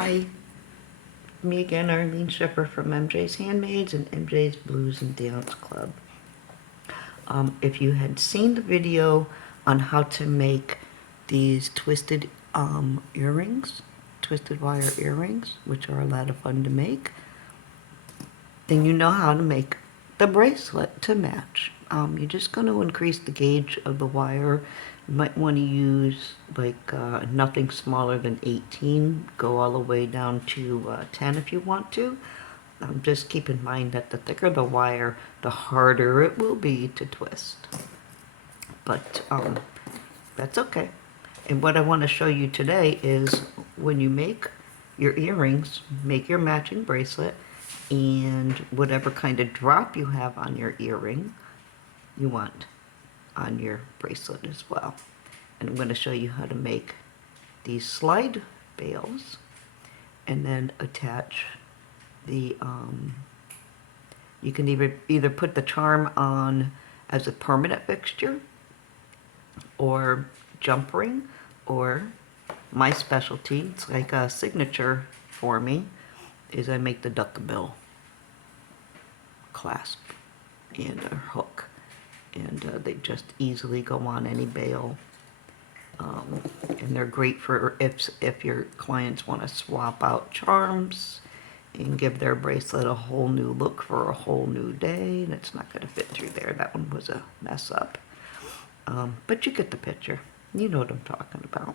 Hi, me again, Arlene Shipper from MJ's Handmaids and MJ's Blues and Dance Club. If you had seen the video on how to make these twisted earrings, twisted wire earrings, which are a lot of fun to make, then you know how to make the bracelet to match. You're just going to increase the gauge of the wire. You might want to use like nothing smaller than 18. Go all the way down to 10 if you want to. Just keep in mind that the thicker the wire, the harder it will be to twist. But that's okay. And what I want to show you today is when you make your earrings, make your matching bracelet, and whatever kind of drop you have on your earring, you want on your bracelet as well. And I'm going to show you how to make these slide bails and then attach the, you can either put the charm on as a permanent fixture or jump ring, or my specialty, it's like a signature for me, is I make the duckbill clasp and a hook, and they just easily go on any bail, and they're great for if your clients want to swap out charms and give their bracelet a whole new look for a whole new day, and it's not going to fit through there. That one was a mess up, but you get the picture. You know what I'm talking about.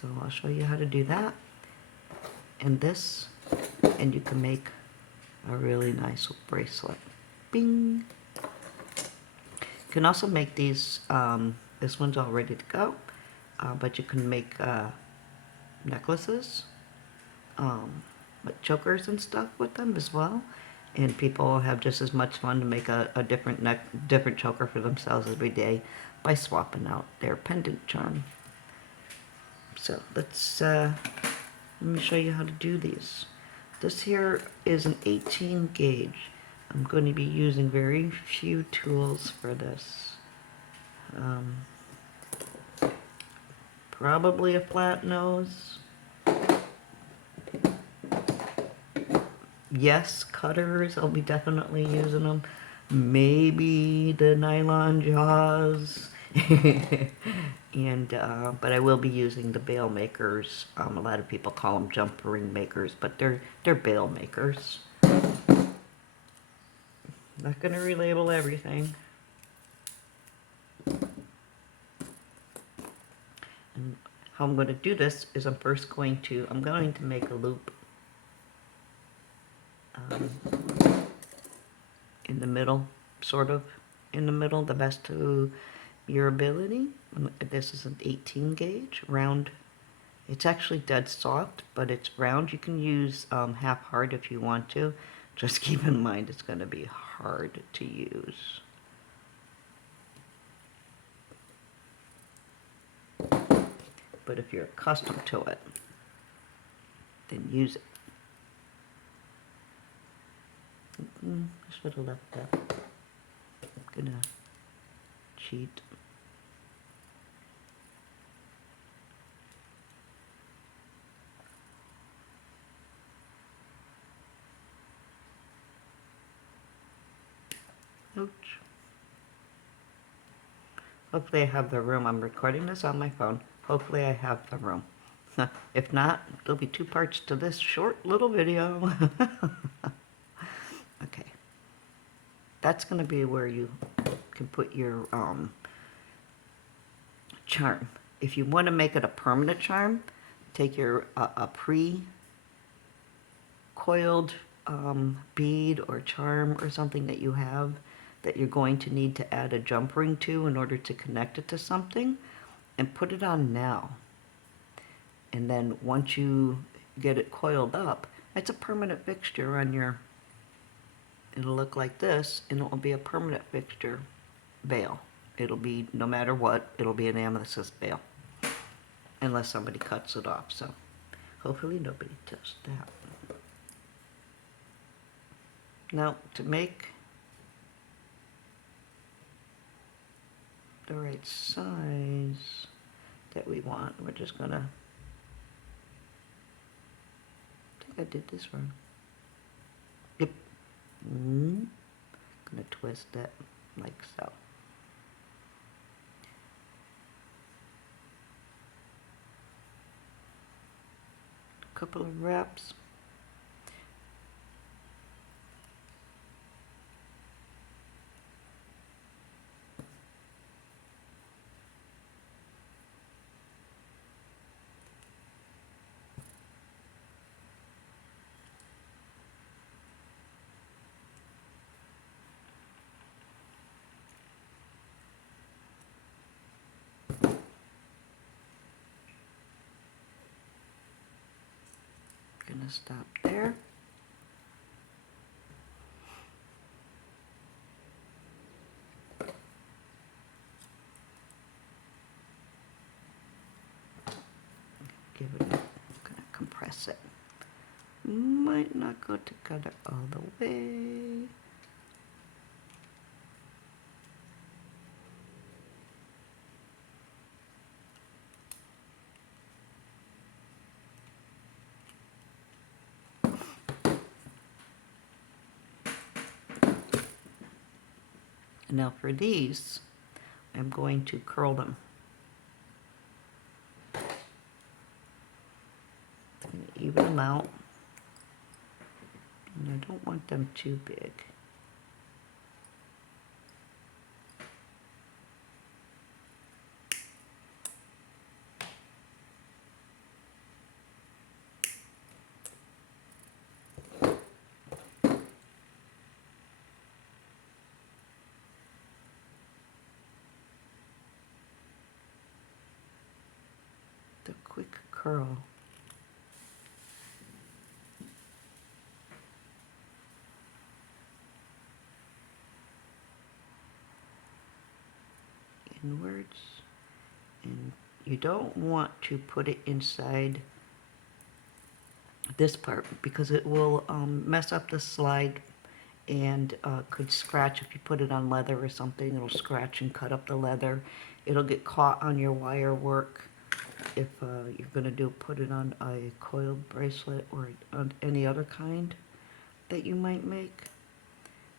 So I'll show you how to do that and this, and you can make a really nice bracelet. Bing! You can also make these, this one's all ready to go, but you can make necklaces, like chokers and stuff with them as well. And people have just as much fun to make a different choker for themselves every day by swapping out their pendant charm. So let me show you how to do these. This here is an 18 gauge. I'm going to be using very few tools for this. Probably a flat nose. Yes, cutters, I'll be definitely using them. Maybe the nylon jaws. And but I will be using the bail makers. A lot of people call them jump ring makers, but they're bail makers. Not going to relabel everything. And how I'm going to do this is I'm going to make a loop in the middle, sort of in the middle, the best to your ability. This is an 18 gauge round. It's actually dead soft, but it's round. You can use half hard if you want to. Just keep in mind it's going to be hard to use. But if you're accustomed to it, then use it. I should have left that. I'm gonna cheat. Ouch. Hopefully I have the room. I'm recording this on my phone. Hopefully I have the room. If not, there'll be 2 parts to this short little video. Okay. That's going to be where you can put your charm. If you want to make it a permanent charm, take your a pre-coiled bead or charm or something that you have that you're going to need to add a jump ring to in order to connect it to something, and put it on now. And then once you get it coiled up, it's a permanent fixture on your, it'll look like this, and it will be a permanent fixture bail. It'll be, no matter what, it'll be an amethyst bail, unless somebody cuts it off. So hopefully nobody does that. Now, to make the right size, that we want. We're just gonna, I think I did this wrong. Yep. Gonna twist it like so. A couple of wraps. Gonna stop there. Give it a, gonna compress it. Might not go together all the way. Now for these, I'm going to curl them. Even them out. And I don't want them too big. The quick curl. Inwards, and you don't want to put it inside this part because it will mess up the slide and could scratch if you put it on leather or something. It'll scratch and cut up the leather. It'll get caught on your wire work if you're going to put it on a coiled bracelet or on any other kind that you might make.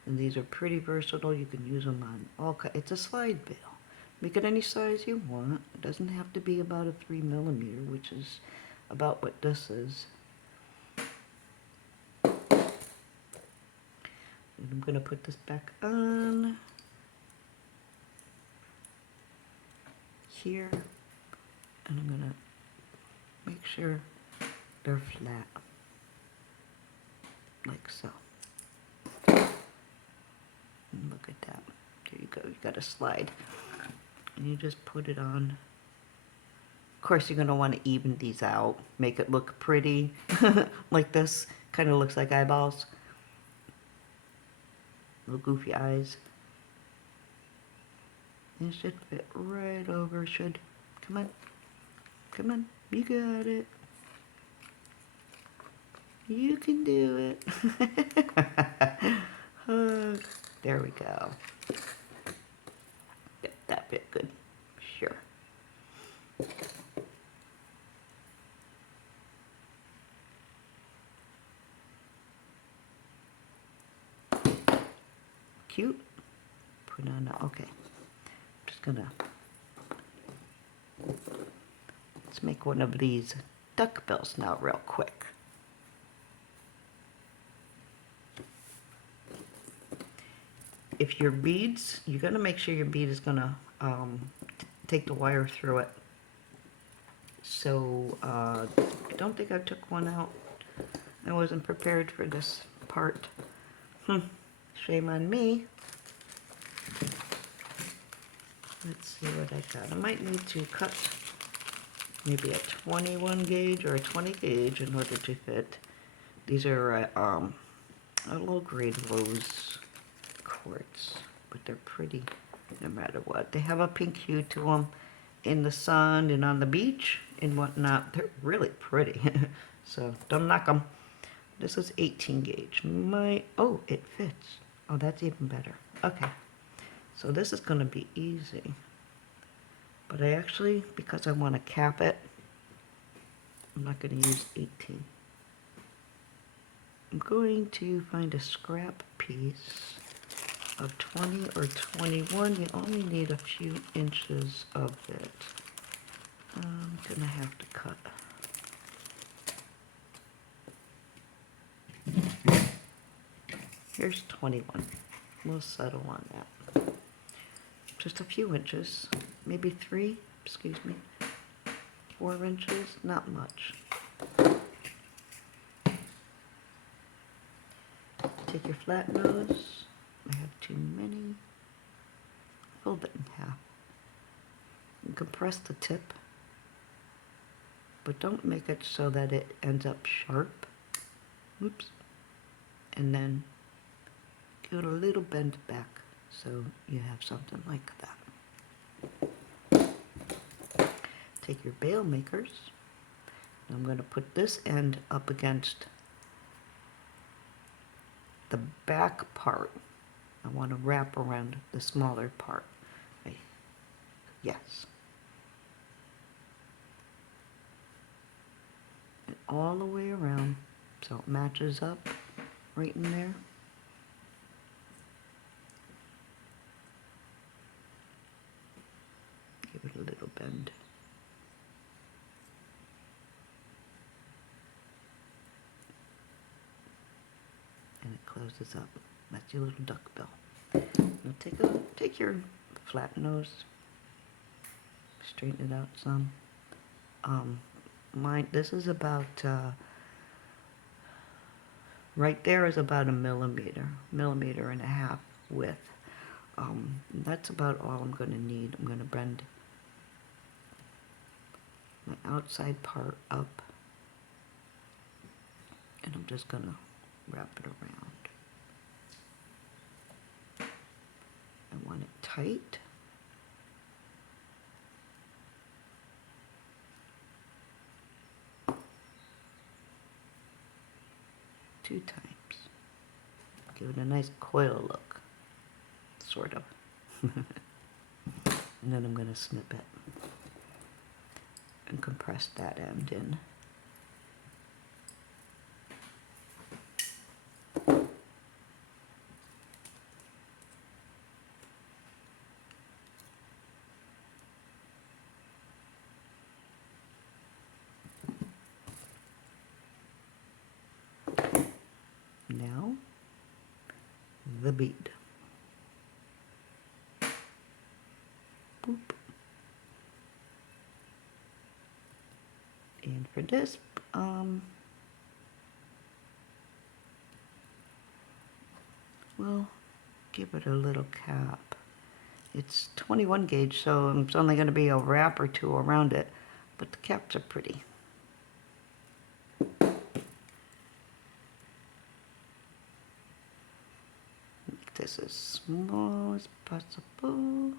And these are pretty versatile. You can use them on all kinds. It's a slide bail. Make it any size you want. It doesn't have to be about a 3mm, which is about what this is. And I'm going to put this back on here, and I'm going to make sure they're flat, like so. And look at that. There you go. You got a slide. And you just put it on. Of course, you're going to want to even these out, make it look pretty, like this. Kind of looks like eyeballs. Little goofy eyes. It should fit right over. Should. Come on. Come on. You got it. You can do it. There we go. Yep, that fit good. Sure. Cute. Put on, okay. I'm just gonna, let's make one of these duck bills now real quick. If your beads, you're gonna make sure your bead is gonna take the wire through it. So I don't think I took one out. I wasn't prepared for this part. Shame on me. Let's see what I got. I might need to cut maybe a 21 gauge or a 20 gauge in order to fit. These are a low grade rose quartz, but they're pretty no matter what. They have a pink hue to them in the sun and on the beach and whatnot. They're really pretty. So don't knock them. This is 18 gauge. Oh, it fits. Oh, that's even better. Okay. So this is going to be easy. But I actually, because I want to cap it, I'm not going to use 18. I'm going to find a scrap piece of 20 or 21. You only need a few inches of it. I'm going to have to cut. Here's 21. We'll settle on that. Just a few inches, maybe 3, excuse me, 4 inches, not much. Take your flat nose. I have too many. Fold it in half. And compress the tip, but don't make it so that it ends up sharp. Oops. And then give it a little bend back so you have something like that. Take your bail makers. I'm going to put this end up against the back part. I want to wrap around the smaller part. Right. Yes. And all the way around so it matches up right in there. Give it a little bend. And it closes up. That's your little duck bill. Now take your flat nose, straighten it out some. This is about right there is about a millimeter and a half width. That's about all I'm going to need. I'm going to bend my outside part up, and I'm just going to wrap it around. I want it tight. Two times. Give it a nice coil look, sort of. And then I'm going to snip it and compress that end in. Now, the bead. Boop. And for this, we'll give it a little cap. It's 21 gauge, so it's only going to be a wrap or two around it, but the caps are pretty. Make this as small as possible.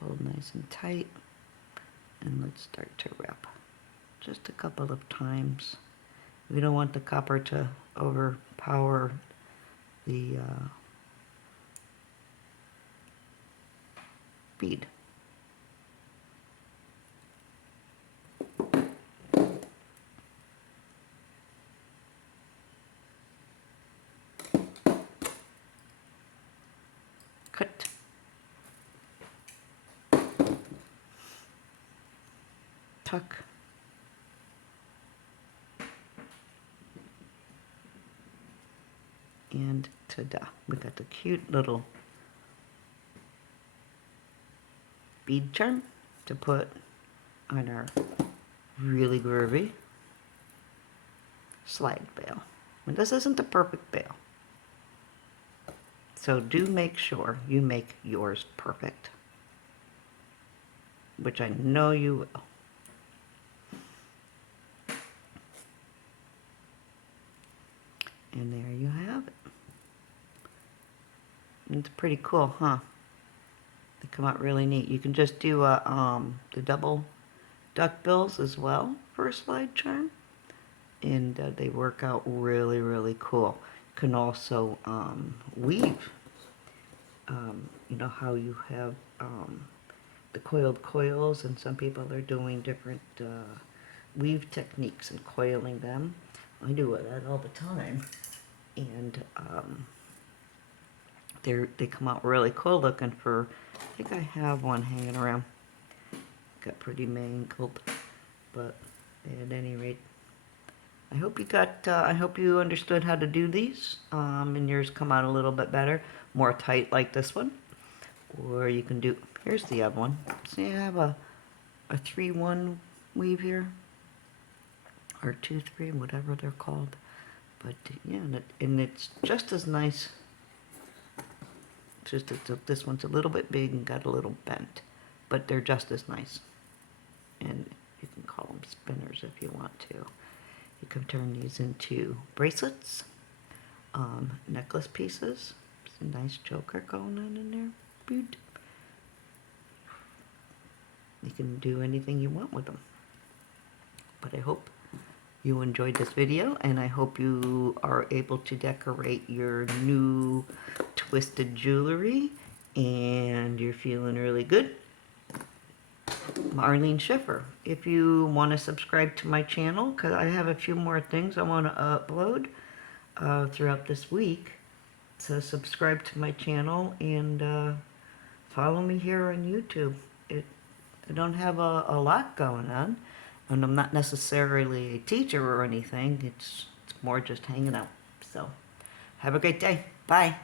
Hold nice and tight, and let's start to wrap. Just a couple of times. We don't want the copper to overpower the bead. Cut. Tuck. And ta-da, we got the cute little bead charm to put on our really groovy slide bail. And this isn't the perfect bail, so do make sure you make yours perfect, which I know you will. And there you have it. It's pretty cool, huh? They come out really neat. You can just do the double duck bills as well for a slide charm. and they work out really, really cool. You can also weave. You know how you have the coiled coils, and some people are doing different weave techniques and coiling them. I do that all the time, and they come out really cool looking. For I think I have one hanging around. Got pretty mangled, but at any rate, I hope you got. I hope you understood how to do these, and yours come out a little bit better, more tight like this one. Or you can do. Here's the other one. See, I have a 3-1 weave here, or 2-3, whatever they're called. But yeah, and it's just as nice. Just this one's a little bit big and got a little bent, but they're just as nice. And you can call them spinners if you want to. You can turn these into bracelets, necklace pieces. There's a nice choker going on in there. Boot. You can do anything you want with them. But I hope you enjoyed this video, and I hope you are able to decorate your new twisted jewelry, and you're feeling really good. Arlene Schiffer. If you want to subscribe to my channel, because I have a few more things I want to upload throughout this week, so subscribe to my channel and follow me here on YouTube. I don't have a lot going on, and I'm not necessarily a teacher or anything. It's more just hanging out. So have a great day. Bye.